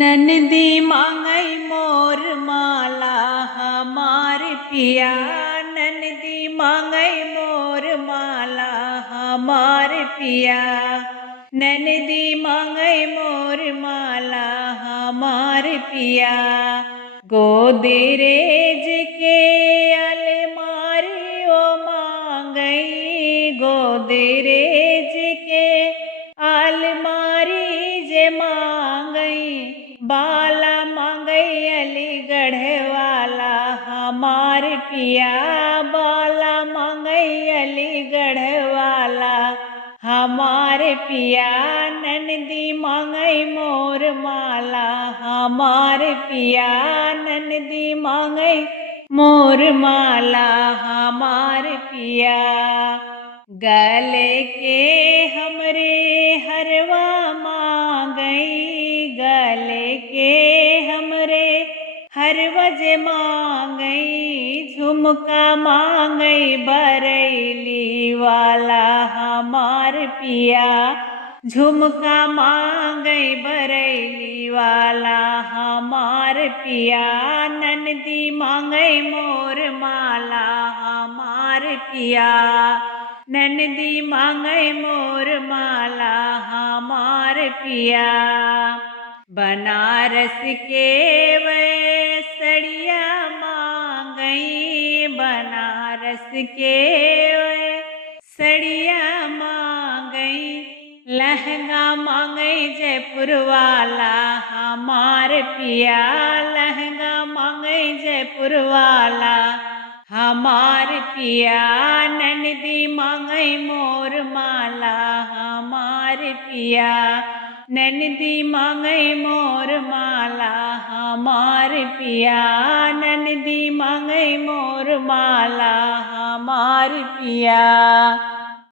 ननदी मांगई मोर माला हमार पिया। ननदी मांगई मोर माला हमार पिया। ननदी मांगई मोर माला हमार पिया। गोदरेज के अलमारी ओ मांगई। गोदरेज के अलमारी जे मांगई। बाला मांगई अलीगढ़ वाला हमार पिया। बाला मांगई अलीगढ़ वाला हमार पिया। ननदी मांगई मोर माला हमार पिया। ननदी मांगई मोर माला हमार पिया। गले के हमरे हरवा मांगई। गले के हमरे हरवज मांगई। झुमका मांगई बरैली वाला हमार पिया। झुमका मांगई बरैली वाला हमार पिया। ननदी मांगई मोर माला हमार पिया। ननदी मांगई मोर माला हमार पिया। बनारस के वे सड़िया मांगई। बनारस के वे सड़िया मांगई। लहंगा मांगई जयपुर वाला हमार पिया। लहंगा मांगई जयपुर वाला हमार पिया। ननदी मांगई मोर माला हमार पिया। ननदी मांगई मोर माला हमार पिया। ननदी मांगई मोर माला हमार पिया।